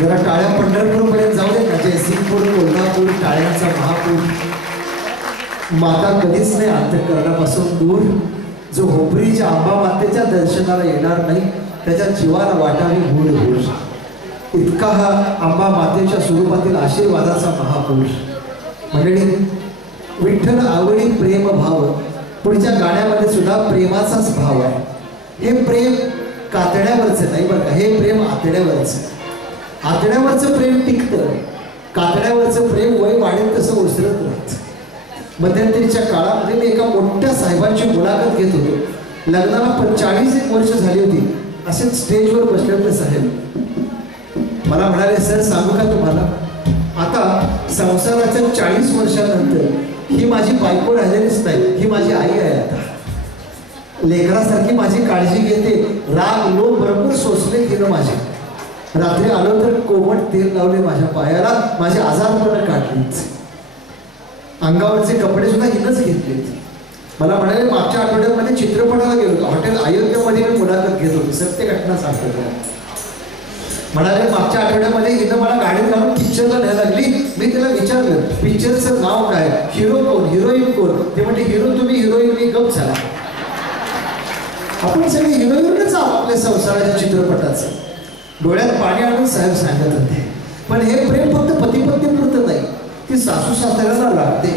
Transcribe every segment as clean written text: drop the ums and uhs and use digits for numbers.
जरा टाळ्या पंढरपूरपर्यंत जाऊ दे ना. जयसिंगपूर, कोल्हापूर, टाळ्यांचा महापूर. माता कधीच नाही अंतःकरणापासून दूर. जो होपरीच्या आंबा मातेच्या दर्शनाला येणार नाही त्याच्या जीवाला वाटावी भूड भूड. इतका हा आंबा मातेच्या स्वरूपातील आशीर्वादाचा महापूर. मंडळी, विठ्ठल आवडी प्रेम भाव. पुढच्या गाण्यामध्ये सुद्धा प्रेमाचाच भाव आहे. हे प्रेम कातड्यावरचं नाही बरं का, हे प्रेम आतड्यावरचं. आतड्यावरचं प्रेम टिकतं, कातड्यावरचं प्रेम वय वाढेल तसं ओसरत राहतं. मध्यंतरीच्या काळामध्ये मी एका मोठ्या साहेबांची मुलाखत घेत होतो. लग्नाला 40 वर्ष झाली होती. असेच स्टेजवर बसले होते साहेब. मला म्हणाले, सर सांगू का तुम्हाला, आता संसाराच्या 40 वर्षानंतर ही माझी बायको राहिलेलीच नाही, ही माझी आई आहे. आता लेकरासारखी माझी काळजी घेते. राग लोभ भरपूर सोसले तिनं माझे. रात्री आलो तर कोमट तेल लावले माझ्या पायाला, माझे आजारपणं काढलीच. अंगावरचे कपडे सुद्धा हिनंच घेतलेत. मला म्हणाले, मागच्या आठवड्यामध्ये चित्रपटाला गेलो, हॉटेल अयोध्यामध्ये मी मुलाखत घेत होती. सत्य घटना सांगतो. म्हणाले, मागच्या आठवड्यामध्ये हिनं मला गाडीत घालून पिक्चरला न्यायला लागली. मी तिला विचारलं, पिक्चरचं नाव काय, हिरो कोण, हिरोईन कोण? ते म्हणजे हिरो तुम्ही, हिरोईन मी. गप झाला. आपण सगळे हिरोईनच आहोत आपल्या संसाराच्या चित्रपटाचं. डोळ्यात पाणी आणून साहेब सांगत होते. पण हे प्रेम फक्त पती पत्नीपुरतं नाही, ती सासू सासऱ्याला लागते.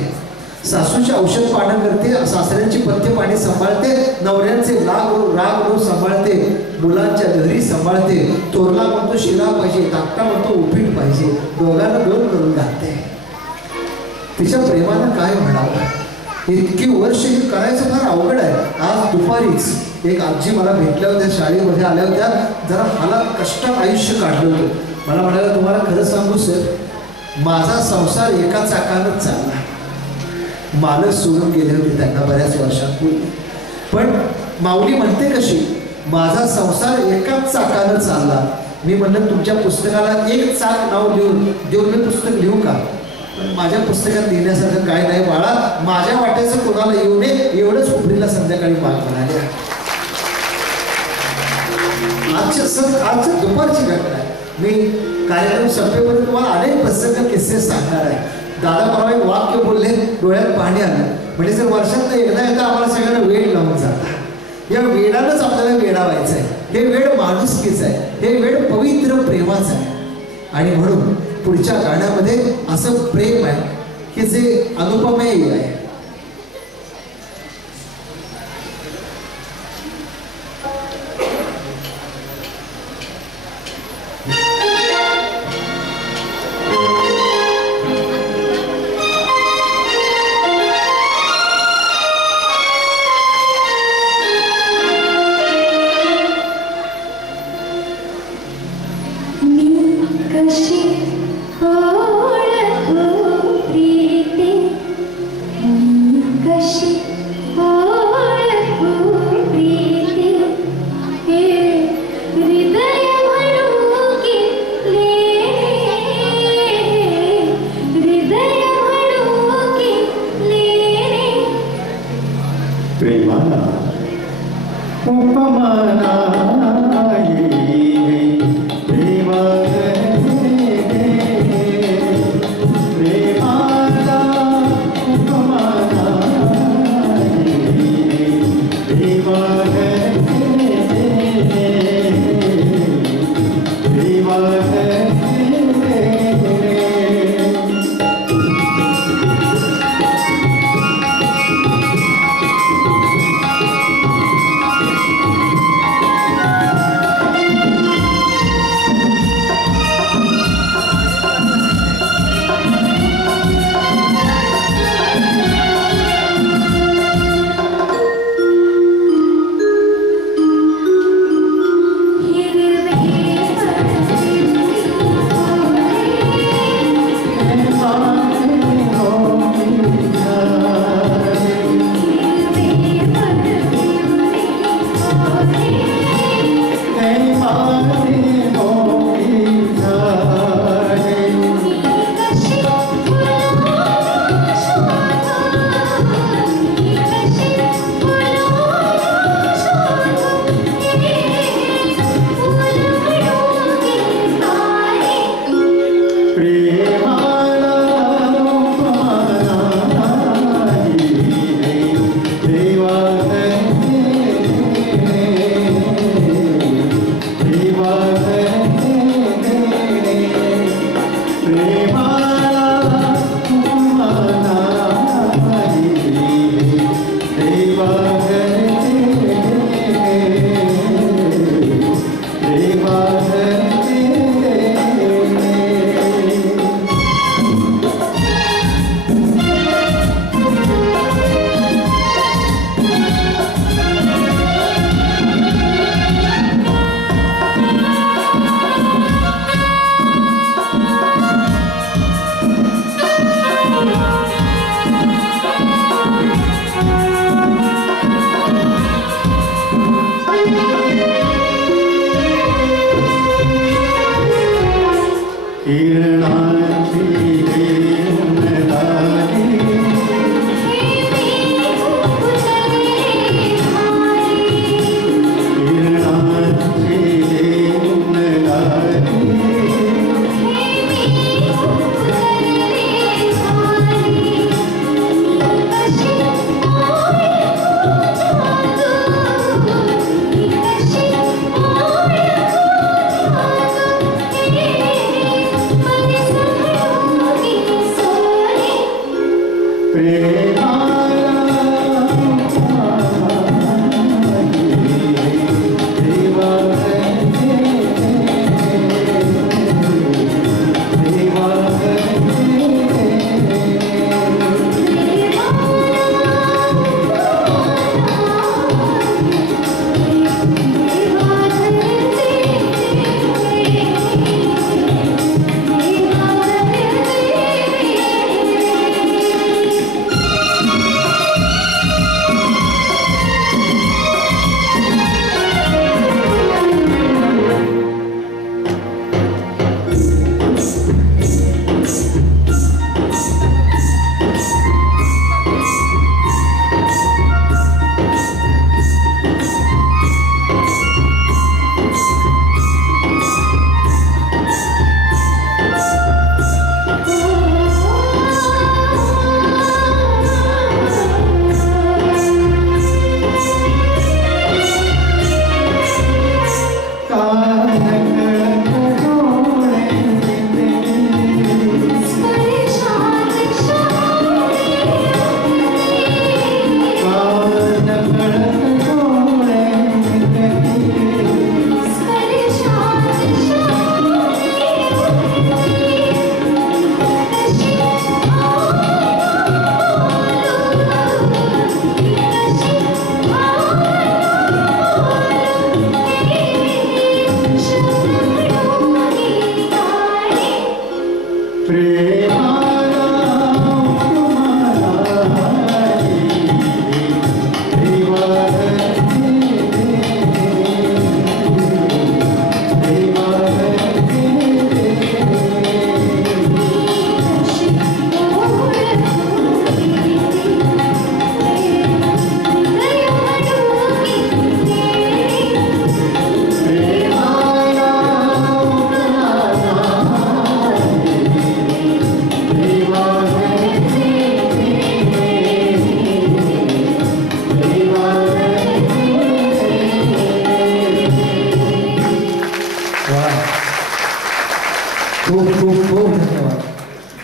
सासूचे औषध पानं करते, सासऱ्यांची पथ्य पाणी सांभाळते, नवऱ्यांचे राग रोग सांभाळते, मुलांच्या लहरी सांभाळते. तोरला म्हणतो शिरा पाहिजे, धाकटा म्हणतो उपीट पाहिजे, दोघांना दोन करून घालते. तिच्या प्रेमानं काय म्हणावं. इतकी वर्ष हे करायचं फार अवघड आहे. आज दुपारीच एक आजी मला भेटल्या होत्या, शाळेमध्ये आल्या होत्या. जरा मला कष्टात आयुष्य काढलं होतं. मला म्हणाला, तुम्हाला खरं सांगू सर, माझा संसार एका चाकानंच चालला. मालच सोडून गेले होते त्यांना बऱ्याच वर्षांपूर्वी. पण माऊली म्हणते कशी, माझा संसार एकाच चाकानं चालला. मी म्हणलं, तुमच्या पुस्तकाला एक चाक नाव देऊन मी पुस्तक लिहू का? पण माझ्या पुस्तकात लिहिण्यासारखं काय नाही बाळा, माझ्या वाट्याचं कोणाला येऊ नये एवढंच उपरीला संध्याकाळी माग म्हणाले. आजच्या दुपारची घटना आहे. मी कार्यक्रम संपेपर्यंत तुम्हाला अनेक प्रसंग किस्से सांगणार आहे. दादा परवा एक वाक्य बोलले, डोळ्यात पाणी आलं. म्हणजे जर वर्षात एकदा येतं आम्हाला सगळ्यांना वेळ लावून जातात. या वेळानंच आपल्याला वेडावायचं आहे. हे वेळ माणुसकीच आहे, हे वेळ पवित्र प्रेमाचं आहे. आणि म्हणून पुढच्या गाण्यामध्ये असं प्रेम आहे की जे अनुपमेय आहे.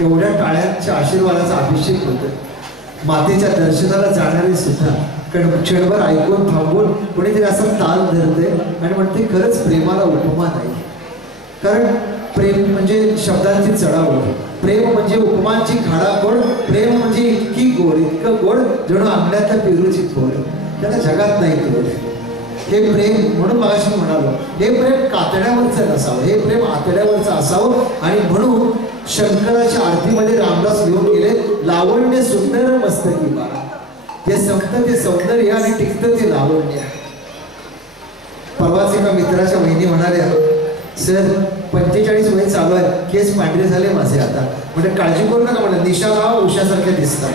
एवढ्या टाळ्यांच्या आशीर्वादाचा अभिषेक होतो. मातेच्या दर्शनाला जाणारे सुद्धा क्षणभर ऐकून थांबून कोणीतरी असं ताल धरते आणि म्हणते खरंच प्रेमाला उपमा नाही. कारण प्रेम म्हणजे शब्दांची चढाओढ, प्रेम म्हणजे उपमांची खाडाखोड, प्रेम म्हणजे इतकी गोड, इतकं गोड जणू अंगणातल्या पेरूची फोड, त्याला जगात नाही तोड. हे प्रेम म्हणून मगाशी म्हणालो, हे प्रेम कातड्यावरचं नसावं, हे प्रेम आतड्यावरचं असावं. आणि म्हणून शंकराच्या आरतीमध्ये रामदास लिहून गेले, लावण्य सुंदर मस्तकी बाळा, जे संपतं ते सौंदर्य आणि टिकतं ते लावण्य. परवाच एका मित्राच्या बहिणी म्हणाल्या, सर 45 वय चालू आहे, केस पांढरे झाले माझे आता. म्हणजे काळजी करू नका, म्हणलं निशा राव उषासारख्या दिसतात.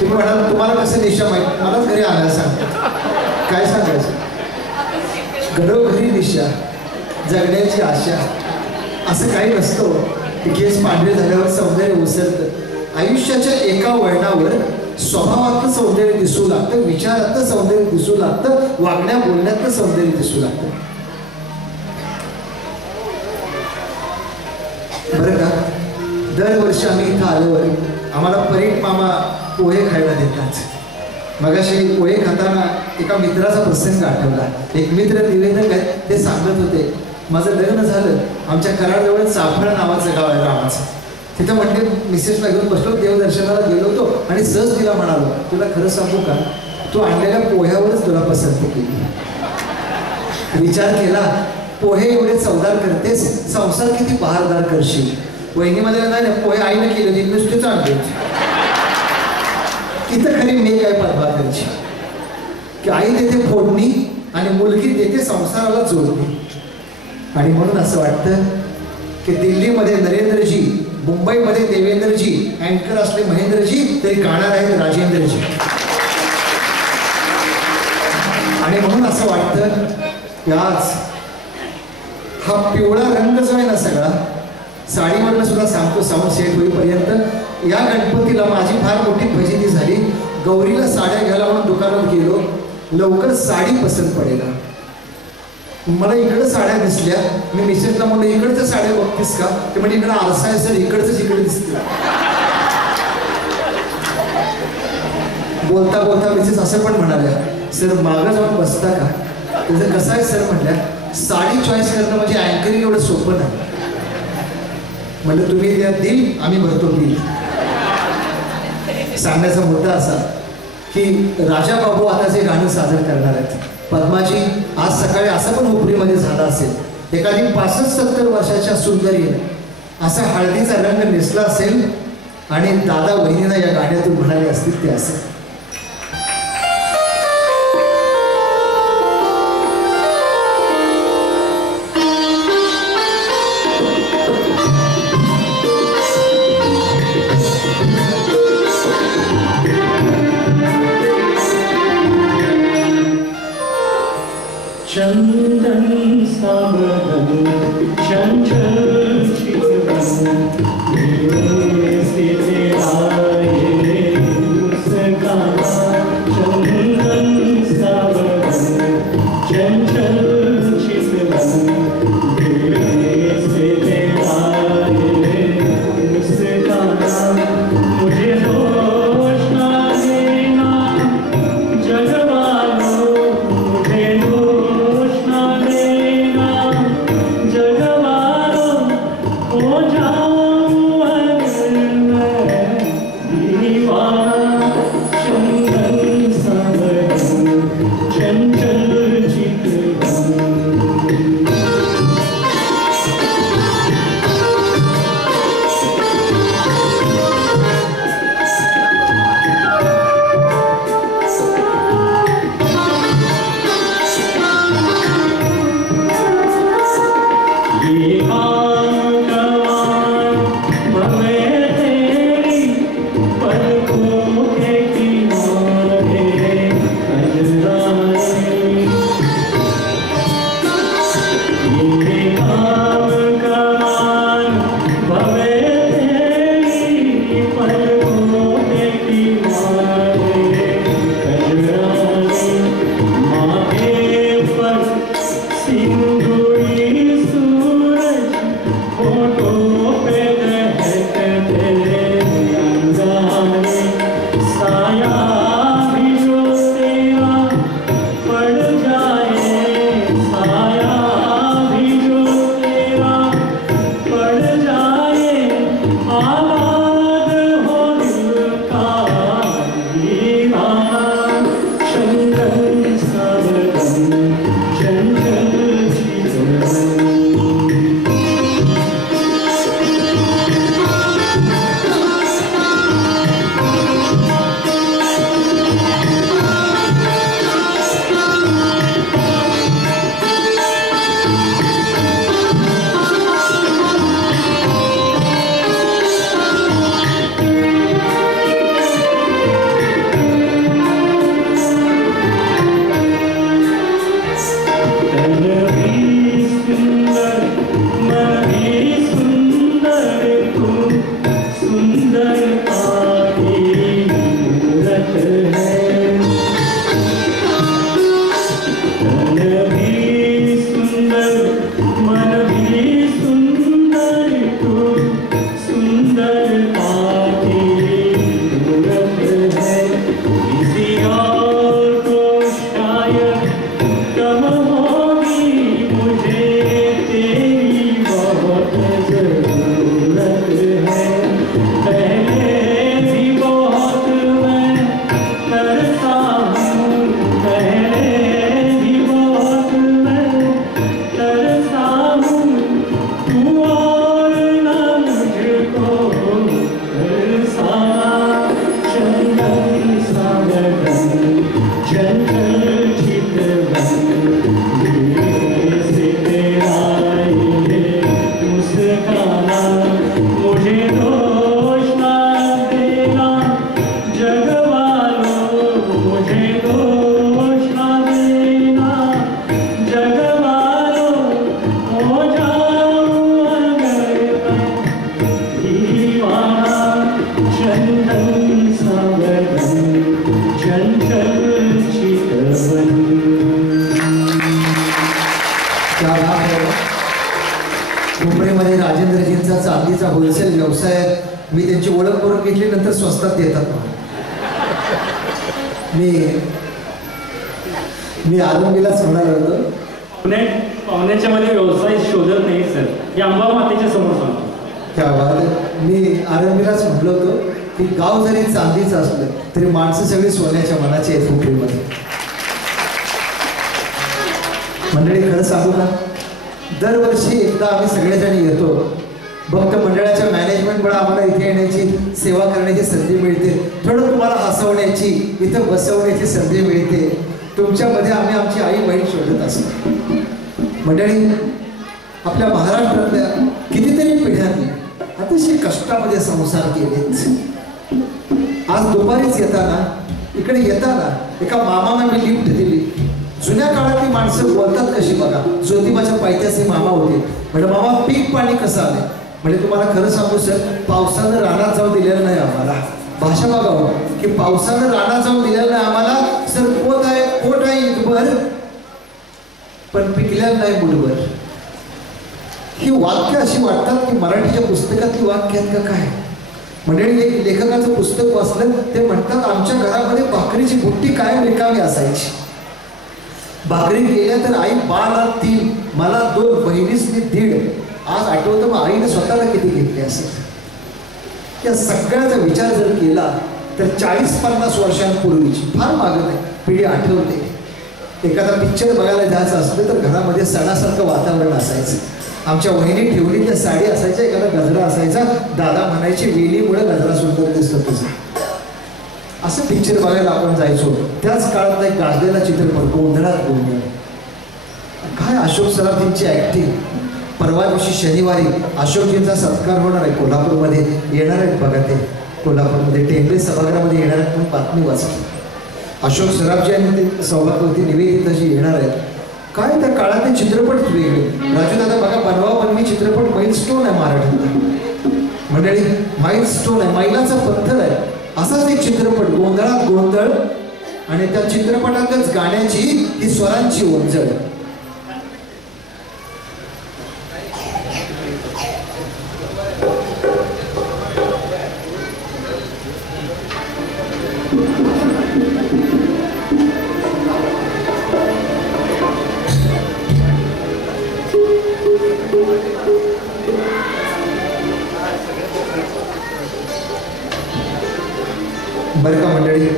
तुम्ही म्हणाल तुम्हाला कसं निशा माहीत, मलाच घरी आणायला सांगतात. काय सांगायचं, घरोघरी निशा, जगण्याची आशा. असं काही नसतं की केस पांढरे झाल्यावर सौंदर्य उसरतं. आयुष्याच्या एका वळणावर स्वभावातलं सौंदर्य दिसू लागतं, विचारातलं सौंदर्य दिसू लागतं, वागण्या बोलण्यातलं सौंदर्य दिसू लागतं. बरं का, दरवर्षी आम्ही इथं आल्यावर आम्हाला परीट मामा पोहे खायला देतात. मगाशी पोहे खाताना एका मित्राचा प्रसंग आठवला. एक मित्र निवेदक आहेत, ते सांगत होते, माझं लग्न झालं, आमच्या कराडजवळ चाफळ नावाचं गाव आहे रामाचं. तिथं म्हणते मिसेसला घेऊन बसलो, देवदर्शनाला गेलो होतो आणि सहज तिला म्हणालो, तुला खरं सांगू का, तू आणलेल्या पोह्यावरच तुला पसंती केली. विचार केला, पोहे एवढे चवदार करतेस, संसार किती बहारदार करशील. वहिनीमध्ये नाही, पोहे आईने केले, नुसतेच आणले. इथं खरी मी काय पदभार करायची की आई देते फोडणी आणि मुलगी देते संसाराला जोडणी. आणि म्हणून असं वाटतं की दिल्लीमध्ये नरेंद्रजी, मुंबईमध्ये देवेंद्रजी, अँकर असले महेंद्रजी, तरी गाणार आहेत राजेंद्रजी. आणि म्हणून असं वाटतं की आज हा पिवळा रंग जो आहे ना सगळा, साडीवरनं सुद्धा सांगतो साऊंड सेट होईपर्यंत, या गणपतीला माझी फार मोठी फजिती झाली. गौरीला साड्या घ्यायला म्हणून दुकानात गेलो, लवकर साडी पसंत पडेल. मला इकडं साड्या दिसल्या. मी मिसेसला म्हणलं इकडच्या साड्या बघतीस का? ते म्हणजे इकडं आरसा आहे सर, इकडचंच इकडे दिसते. बोलता बोलता मिसेस असं पण म्हणाल्या, सर मागं जाऊन बसता का? त्याचं कसं आहे सर म्हटल्या, साडी चॉईस करणं म्हणजे अँकरिंग एवढं सोपं नाही. म्हणजे तुम्ही त्या दिल, आम्ही भरतो बिल. सांगण्याचा मुद्दा असा की राजा बाबू आता जे गाणं सादर करणार आहेत, पद्माजी, आज सकाळी असं पण हुपरीमध्ये झालं असेल, एखादी 65-70 वर्षाच्या सुंदरीने असा हळदीचा रंग नेसला असेल आणि दादा वहिनीला या गाण्यातून म्हणाले असतील ते असेल. चंदन सावधान चंचल चितवन से आए मुस्काना. चंदन सावधान चंचल चितवन से आए मुस्काना. मुझे होश ना देना जगवालो, मुझे होश ना देना जगवालो, हो जाऊं अगर मैं दीवाना. चंदन सावधान चंचल चितवन. ये आंगन भवे तेरी पलकों के किनारे नजराए. ये आंगन भवे तेरी पलकों के किनारे नजराए. माथे पर सिंदूरी सूरज, होठों पे दहकते अंगारे. साया भी जो तेरा पड़ जाए, साया भी जो तेरा पड़ जाए, आबाद हो दिल का दीवाना. चंदन सावधान चंचल चितवन. तन भी सुंदर मन भी सुंदर, तू सुंदरता की मूरत है. तन भी सुंदर मन भी सुंदर, तू सुंदरता की मूरत है. किसी और को शायद कम होगी त्या मुंबईमध्ये राजेंद्रजींचा चांदीचा होलसेल व्यवसाय आहे. मी त्यांची ओळख करून घेतली, नंतर स्वस्तात देतात मला. मी आरंभीलाच म्हणाल होतो, पाहुण्याच्या मध्ये व्यवसाय शोधत नाही सर, हे अंबा मातेच्या समोर सांगतो. त्या बाबत मी आरंभीलाच म्हटलं होतं की गाव जरी चांदीचं असलं तरी माणसं सगळी सोन्याच्या मनाची आहेत हुपरीमध्ये. मंडळी खरं सांगू का, दरवर्षी एकदा आम्ही सगळेजण येतो. भक्त मंडळाच्या मॅनेजमेंटमुळे आम्हाला इथे येण्याची सेवा करण्याची संधी मिळते, थोडं तुम्हाला हसवण्याची, इथं बसवण्याची संधी मिळते. तुमच्यामध्ये आम्ही आमची आई बहीण शोधत असतो. मंडळी, आपल्या महाराष्ट्रातल्या कितीतरी पिढ्यांनी अतिशय कष्टामध्ये संसार केलेत. आज दुपारीच इकडे येताना एका मामाला मी लिफ्ट दिली. जुन्या काळातली माणसं बोलतात कशी बघा. ज्योतिबाच्या पायथ्याचे मामा होते. म्हणजे मामा पीक पाणी कसं आलंय? म्हणजे तुम्हाला खरं सांगू सर, पावसानं रानात जाऊ दिलेलं नाही आम्हाला. भाषा बघावं की पावसानं रानात जाऊ दिलेलं नाही आम्हाला. सर पोट आहे इथभर, पण पिकलेलं नाही मुठभर. ही वाक्य अशी वाटतात की मराठीच्या पुस्तकातली वाक्य आहेत का काय? मंडळी, एक लेखकाचं पुस्तक वाचलं, ते म्हणतात आमच्या घरामध्ये भाकरीची बुट्टी कायम रिकामी असायची. भाकरी गेल्या तर आई बाला 3, मला 2, बहिणीसनी 1.5. आज आठवतं मग आईने स्वतःला किती घेतली असेल. या सगळ्याचा विचार जर केला तर 40-50 वर्षांपूर्वीची फार मागं नाही पिढी आठवते. एखादा पिक्चर बघायला जायचं असलं तर घरामध्ये सणासारखं वातावरण असायचं. आमच्या वहिनी ठेवलेल्या साडी असायच्या, एखादा गजरा असायचा. दादा म्हणायचे वेलीमुळे गजरा सुंदर दिसतो तुझं. असं पिक्चर बघायला आपण जायचो. त्याच काळात एक गाजलेला चित्रपट गोंधळात गोंधळ. काय अशोक सराफींची ॲक्टिंग. परवा दिवशी शनिवारी अशोकजींचा सत्कार होणार आहे कोल्हापूरमध्ये. येणार आहेत बघा ते कोल्हापूरमध्ये टेंबे सभागृहामध्ये येणार आहेत म्हणून बातमी वाचली. अशोक सराफजी आणि ते सौभाग्यवती निवेदिताजी येणार आहेत. काय त्या काळातले चित्रपट वेगळे. राजूदादा बघा, बनवा बनवी चित्रपट माइलस्टोन आहे मराठीत. मंडळी, माइलस्टोन आहे, मैलाचा पत्थर आहे. असाच एक चित्रपट गोंधळात गोंधळ, आणि त्या चित्रपटातच गाण्याची ही स्वरांची ओंजळ. बरं का मंडळी,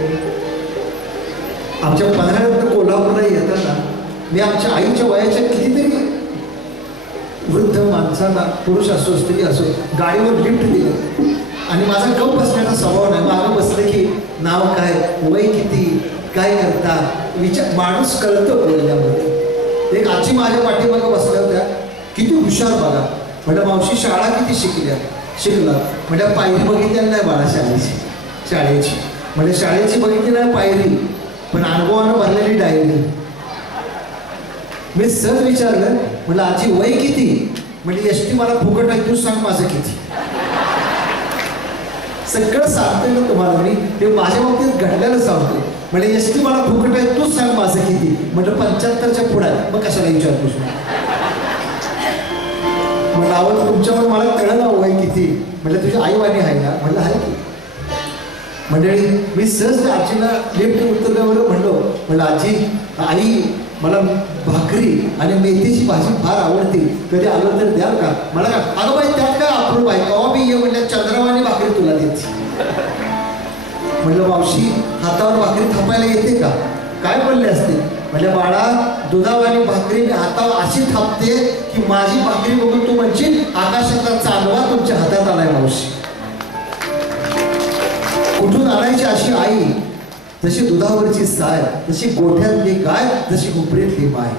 आमच्या 15 कोल्हापूरला येताना मी आमच्या आईच्या वयाच्या कितीतरी वृद्ध माणसांना, पुरुष असो स्त्री असो, गाडीवर लिफ्ट दिलं. आणि माझा गप बसण्याचा स्वभाव नाही. मागं बसलं की नाव काय, वय किती, काय करता, विचार माणूस कळतं बोलण्यामध्ये. एक आजी माझ्या पाठीमागं बसल्या होत्या, किती हुशार बघा. म्हणजे मावशी शाळा किती शिकला. म्हणजे पायरी बघितल्या नाही बाळा शाळेची. म्हणजे शाळेची बघितली नाही पायरी, पण अनुभवानं भरलेली डायरी. मी सहज विचारलं, म्हटलं आजी वय किती? म्हणजे एसटी मला फुकट आहे, तू सांग माझं किती. सगळं सांगतोय ना तुम्हाला मी, ते माझ्या बाबतीत घडलेलं सांगतोय. म्हणजे एसटी मला फुकट आहे, तूच सांग माझं किती. म्हटलं 75च्या पुढे आहे, मग कशाला विचारतोस. म्हटलं आवड तुमच्यावर मला कळलं वय किती. म्हटलं तुझी आईवाणी आहे ना? म्हटलं आहे की. मंडळी, मी सहज आजीला लिफ्ट उतरल्यावर म्हणलं आजी, आई मला भाकरी आणि मेथीची भाजी फार आवडते, कधी आलं तर द्याल का? मला का अगं बाई त्यात काय अप्रूप आहे, कवा बी ये म्हणलं चंद्रवाणी भाकरी तुला देते. म्हणलं मावशी, हातावर भाकरी थापायला येते का? काय बोलले असते? म्हणजे बाळा, दुधावानी भाकरी हातावर अशी थापते की माझी भाकरी बघून तू म्हणशील आकाशातला चांदवा तुमच्या हातात आलाय मावशी. कुठून आणायची अशी आई, जशी दुधावरची साय, जशी गोठ्यातली गाय, जशी हुपरीतली माय.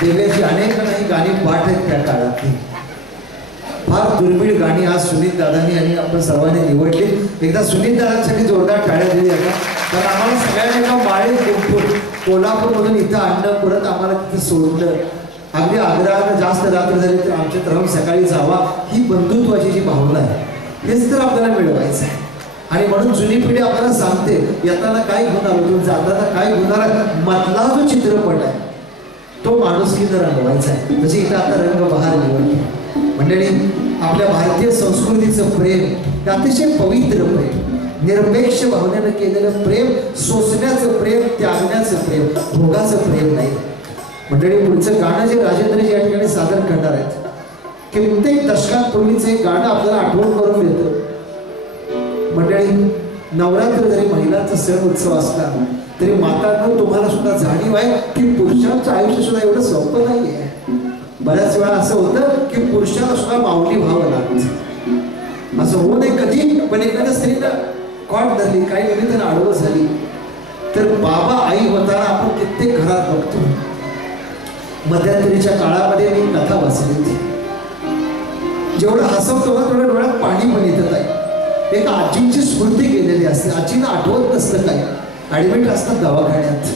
देव्याची अनेक नाही गाणी पाठ आहेत त्या काळातली. फार दुर्मिळ गाणी आज सुनील दादांनी आणि आपण सर्वांनी निवडली. एकदा सुनील दादांसाठी जोरदार टाळ्या दिली आता. कारण आम्हाला सगळ्यांना माळे कोल्हापूरमधून इथं आणलं, परत आम्हाला तिथं सोडलं. अगदी आग्रहानं जास्त रात्र झाली तर आमच्यात राहून सकाळी जावा, ही बंधुत्वाची जी भावना आहे हेच तर आपल्याला मिळवायचं आहे. आणि म्हणून जुनी पिढी आपल्याला सांगते येताना काय घेऊन आलो, तुम्ही जाताना काय घेऊन आला. मधला जो चित्रपट आहे तो माणुसकीनं रंगवायचा आहे. म्हणजे इथं आता रंग बहार निवडते. मंडळी, आपल्या भारतीय संस्कृतीचं प्रेम हे अतिशय पवित्र प्रेम, निरपेक्ष भावनेनं केलेलं प्रेम, सोसण्याचं प्रेम, त्यागण्याचं प्रेम, भोगाचं प्रेम नाही. मंडळी, पुढचं गाणं जे राजेंद्रजी या ठिकाणी सादर करणार आहेत कित्येक दशकांपूर्वीचं एक गाणं आपल्याला आठवण करून देतं. मंडळी, नवरात्र जरी महिलांचा सण उत्सव असला तरी मातांनो तुम्हाला सुद्धा जाणीव आहे की पुरुषांचं आयुष्य सुद्धा एवढं सोपं नाही आहे. बऱ्याच वेळा असं होतं की पुरुषाला सुद्धा माऊली व्हावं लागतं. असं होऊ नये कधी, पण एखाद्या स्त्रीनं कॉट धरली, काही निमित्तानं आडवं झाली तर बाबा आई होताना आपण कित्येक घरात बघतो. मध्यंतरीच्या काळामध्ये मी कथा वाचली होती. जेवढं हसवतो ना तेवढं डोळ्यात पाणी पण येत आहे. एक आजींची स्मृती केलेली असते. आजींना आठवत नसतं काय, ॲडमिट असतात दवाखान्यात.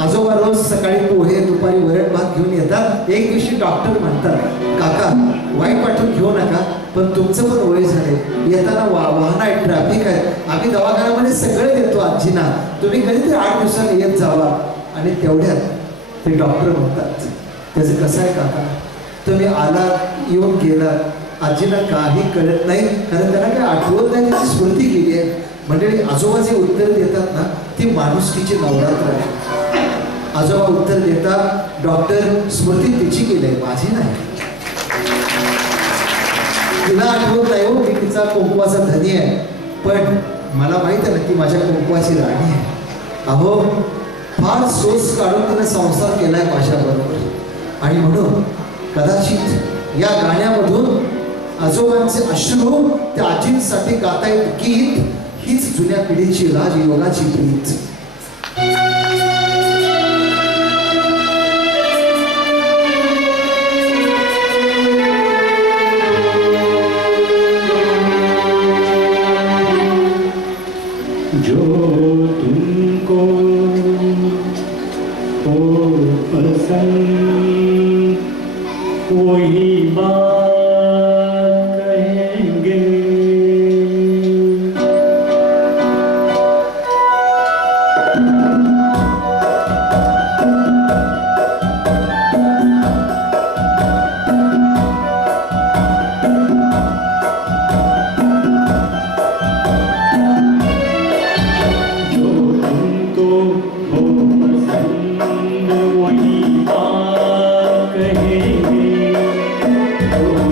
आजोबा रोज सकाळी पोहे दुपारी वरण भात घेऊन येतात. एक दिवशी डॉक्टर म्हणतात, काका वाईट वाटून घेऊ नका, पण तुमचं पण वय झाले, येताना वाहन आहे, ट्रॅफिक आहे, आम्ही दवाखान्यामध्ये सगळं देतो आजींना, तुम्ही कधीतरी 8 दिवसांनी येत जावा. आणि तेवढ्यात ते डॉक्टर म्हणतात, त्याचं कसं आहे काका, तुम्ही आला येऊन गेला, आजीला काही कळत नाही, कारण त्यांना काही आठवत नाही, त्याची स्मृती केली आहे. मंडळी, आजोबा जे उत्तर देतात ना ती माणुसकीची नवरात्र आहे. आजोबा उत्तर देतात, डॉक्टर स्मृती तिची केली आहे, माझी नाही. तिला आठवत नाही हो, मी तिचा कुंकवाचा धनी आहे, पण मला माहित आहे ना ती माझ्या कुंकवाची राणी आहे. अहो, फार सोस काढून तिने संसार केलाय माझ्याबरोबर. आणि म्हणून कदाचित या गाण्यामधून आजोबांचे अश्रू त्या आजींसाठी गातायत गीत, हीच जुन्या पिढीची राजयोगाची प्रीत. जो तुमको हो पसंद वही बात कहेंगे. Oh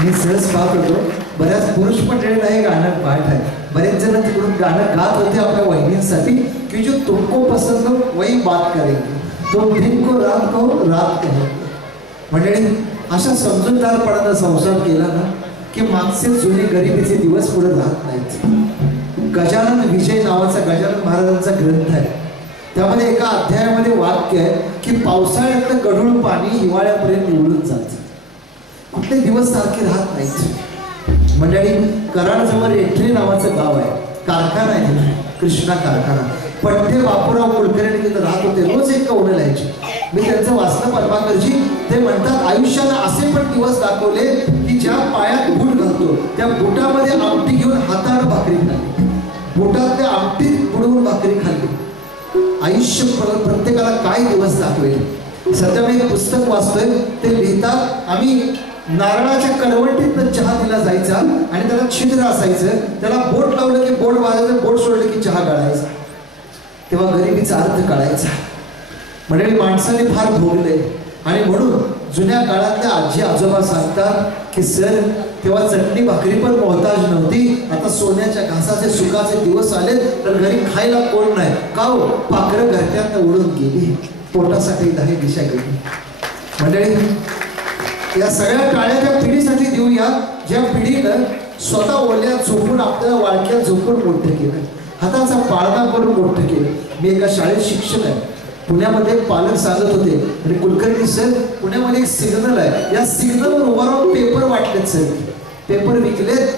मी सहज पाहत होतो, बऱ्याच पुरुष मंडळींना हे गाणं पाठ आहे. बरेच जण तिकडून गाणं गात होते आपल्या वहिनींसाठी की जो तुमको पसंद हो वही बात करेंगे, तो दिन को रात कहेंगे. मंडळी, अशा समजूतदारपणानं संसार केला ना की मागचे जुने गरिबीचे दिवस पुढे राहत नाहीत. गजानन विजय नावाचा गजानन महाराजांचा ग्रंथ आहे. त्यामध्ये एका अध्यायामध्ये वाक्य आहे की पावसाळ्यातलं गढूळ पाणी हिवाळ्यापर्यंत निवडून जातं. कुठले दिवस सारखे राहत नाहीत. मंडळी, कराडजवळ एंट्री नावाचं गाव आहे, कारखाना आहे, कृष्णा कारखाना. पठ्ठे बापूराव कुलकर्णी तिथं राहत होते. रोज एक कवडं लिहायचे. मी त्यांचं वाचलं पद्माकरजी. ते म्हणतात आयुष्याला असे पण दिवस दाखवले की ज्या पायात बूट घालतो त्या बुटामध्ये आमटी घेऊन हाताने भाकरी खाल्ली, बुटातल्या आमटीत बुडवून भाकरी खाल्ली. आयुष्य प्रत्येकाला काय दिवस दाखवेल. सध्या मी एक पुस्तक वाचतोय. ते लिहितात आम्ही नारळाच्या करवंटीतनं चहा दिला जायचा आणि त्याला छिद्र असायचं, त्याला बोट लावलं की बोट वाजायचं, बोट सोडलं की चहा गाळायचा. तेव्हा गरिबीचा अर्थ कळायचा. म्हणजे माणसाने फार भोगले आणि म्हणून जुन्या काळातल्या आजी आजोबा सांगतात की सर तेव्हा चटणी भाकरी पण मोहताज नव्हती. आता सोन्याच्या घासाचे सुखाचे दिवस आले तर घरी खायला कोण नाही. का हो, पाखरं घरट्यात उडून गेली, पोटासाठी नाही दिशा गेली. मंडळी, या सगळ्या टाळ्याच्या पिढीसाठी देऊया ज्या पिढीनं स्वतः ओल्यात झोपून आपल्याला वाळक्यात झोपून मोठं केलं, हाताचा पाळणा करून मोठं केलं. मी एका शाळेत शिक्षक आहे. पुण्यामध्ये पालक सांगत होते आणि कुलकर्णी सर पुण्यामध्ये एक सिग्नल आहे, या सिग्नलवर उभा राहून पेपर वाटलेत सर, पेपर विकलेत.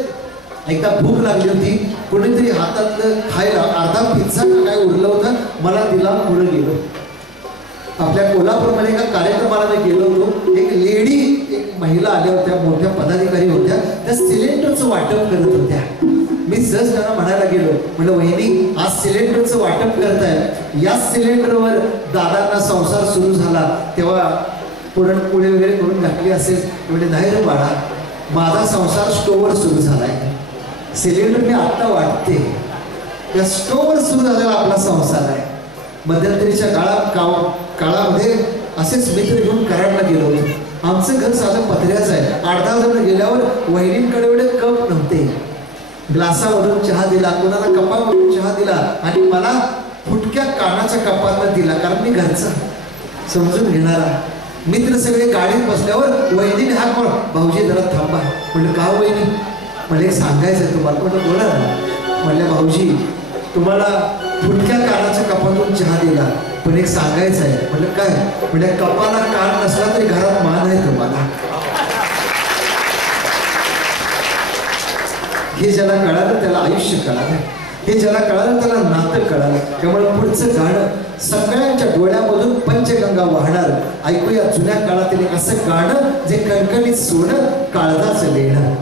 एकदा भूक लागली होती, कोणीतरी हातातलं खायला अर्धा पिझ्झा काय उरलं होतं, मला दिला, पुढे गेलो. आपल्या कोल्हापूरमध्ये एका कार्यक्रमाला मी गेलो होतो. एक लेडी, एक महिला आल्या होत्या, मोठ्या पदाधिकारी होत्या, त्या सिलेंडरचं वाटप करत होत्या. मी सहज त्यांना म्हणायला गेलो, म्हणलं वहिनी आज सिलेंडरचं वाटप करताय, या सिलेंडरवर दादांना संसार सुरू झाला तेव्हा पुरणपोळी वगैरे करून घातली असेल. म्हणजे नाही रे बाळा, माझा संसार स्टोवर सुरू झालाय. सिलेंडर मी आत्ता वाटते, त्या स्टोवर सुरू झालेला आपला संसार आहे. मध्यंतरीच्या काळामध्ये असेच मित्र घेऊन कराडला गेलो होतो. आमचं घर साधं पत्र्याचं आहे. 8-10 जण गेल्यावर वहिनींकडे एवढे कप नव्हते. ग्लासावरून चहा दिला, कोणाला कपावरून चहा दिला आणि मला फुटक्या कानाच्या कपातनं दिला, कारण मी घरचा समजून घेणारा. मित्र सगळे गाडीत बसल्यावर वहिनीने हाक मार, भाऊजी जरा थांबा. म्हणलं का वहिनी? म्हणजे एक सांगायचं आहे तुम्हाला. म्हणलं बोला ना. म्हणलं भाऊजी तुम्हाला फुटक्या कानाच्या कपातून चहा दिला, पण एक सांगायचं आहे. म्हणलं काय? म्हणजे कपाला कान नसला तरी घरात मान आहे तुम्हाला. हे ज्याला कळालं त्याला आयुष्य कळालं, हे ज्याला कळालं त्याला नातं कळालं. त्यामुळे पुढचं गाणं सगळ्यांच्या डोळ्यामधून पंचगंगा वाहणार. ऐकूया जुन्या काळातील असं गाणं जे कणकणीत सोनं काळजाचं लेणं.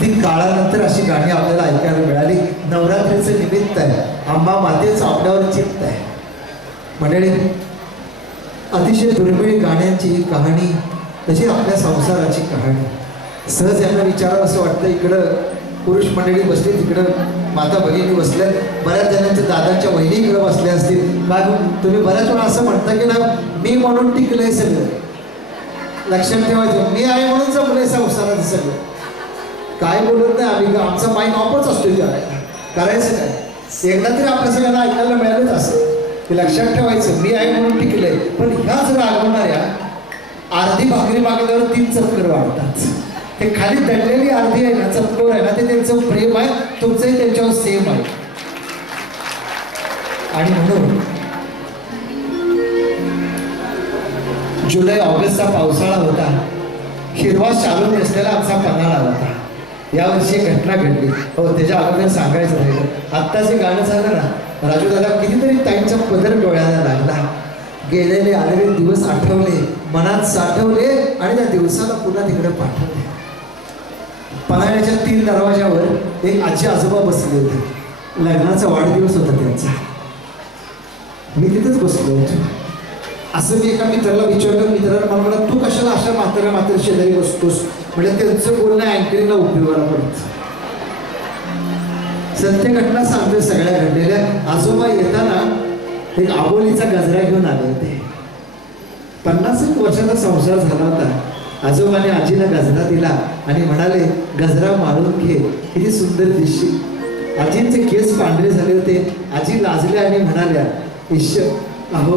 ती काळानंतर अशी गाणी आपल्याला ऐकायला मिळाली. नवरात्रीचं निमित्त आहे, अंबा मातेचं आपल्यावर चित्त आहे. मंडळी, अतिशय दुर्मिळ गाण्यांची ही कहाणी, तशी आपल्या संसाराची कहाणी. सहज यांना विचारावं असं वाटतं. इकडं पुरुष मंडळी बसली, तिकडं माता भगिनी बसल्या, बऱ्याच जणांच्या दादांच्या वहिनी इकडं बसल्या असतील. का तुम्ही बऱ्याच वेळा असं म्हणता की ना, मी म्हणून टिकलंय सगळं. लक्षात ठेवायचं, मी आहे म्हणून जमलंय संसाराचं सगळं. काय बोलत नाही आम्ही, आमचा माईक ऑफच असतो. करायचं काय, एकदा तरी आपल्या सगळ्यांना ऐकायला मिळालंच असं की लक्षात ठेवायचं, मी आहे म्हणून टिकलंय. पण ह्याच रागवणाऱ्या अर्धी भाकरी मागल्यावर 3 चक्कर वाढतात. ते खाली दडलेली अर्धी आहे ना, चक्कर आहे ना, ते त्यांचं प्रेम आहे, तुमचंही त्यांच्यावर सेम आहे. आणि म्हणून जुलै ऑगस्टचा पावसाळा होता, हिरवा शालू नेसलेला आमचा पन्हाळा होता. यावर्षी घटना घडली. हो, त्याच्या अगोदर सांगायचं राहिलं, आत्ता जे गाणं झालं ना, राजू दादा कितीतरी ताईंचा पदर डोळ्याला लागला. गेलेले आलेले दिवस आठवले, मनात साठवले आणि त्या दिवसाला पुन्हा तिकडे पाठवले. पन्हाळ्याच्या 3 दरवाजावर एक आजी आजोबा बसले होते. लग्नाचा वाढदिवस होता त्यांचा. मी तिथेच बसलो होतो. असं मी एका मित्राला विचारलं, मित्राला मला म्हणा, तू कशाला अशा म्हाताऱ्या शेजारी बसतोस? म्हणजे त्यांचं बोलणं अँकरिंगला उपयोगाला पडतं. सत्य घटना सांगतो सगळ्या घडलेल्या. आजोबा येताना एक आबोलीचा गजरा घेऊन आले होते. 50 वर्षाचा संसार झाला होता. आजोबाने आजीला गजरा दिला आणि म्हणाले, गजरा मारून घे, किती सुंदर दिसशील. आजींचे केस पांढरे झाले होते. आजी लाजल्या आणि म्हणाल्या, ईश्वर, अहो,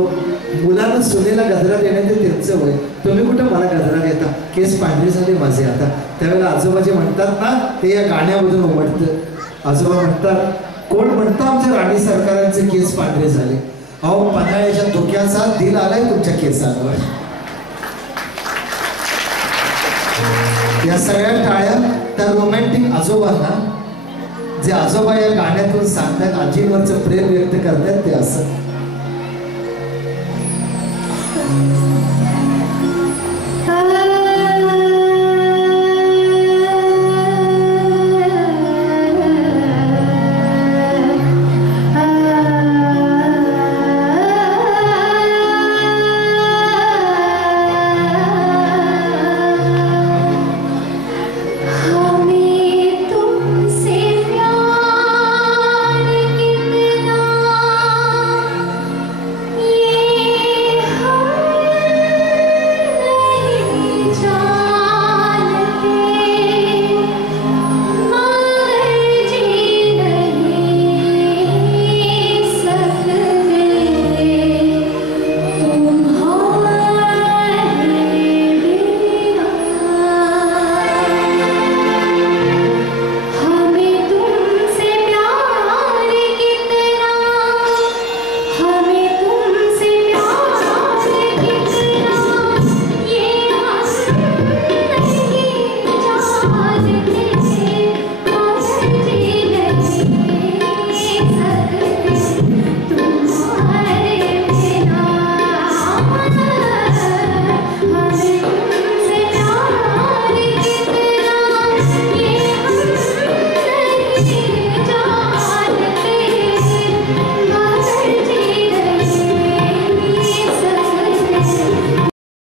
मुलांना सुनेला गजरा देण्याचे त्यांचं वय, तुम्ही कुठं मला गजरा देता? केस पांढरे झाले माझे आता. त्यावेळेला आजोबा जे म्हणतात ना, ते या गाण्यामधून उमटतं. आजोबा म्हणतात, कोण म्हणतं आमच्या राणी सरकारांचे केस पांढरे झाले? अहो, पन्हाळ्याच्या धोक्याचा दिल आलाय तुमच्या केसांवर. या सगळ्या टाळ्या त्या रोमॅन्टिक आजोबांना, जे आजोबा या गाण्यातून सांगतात, आजीवरचं प्रेम व्यक्त करतात, ते असं.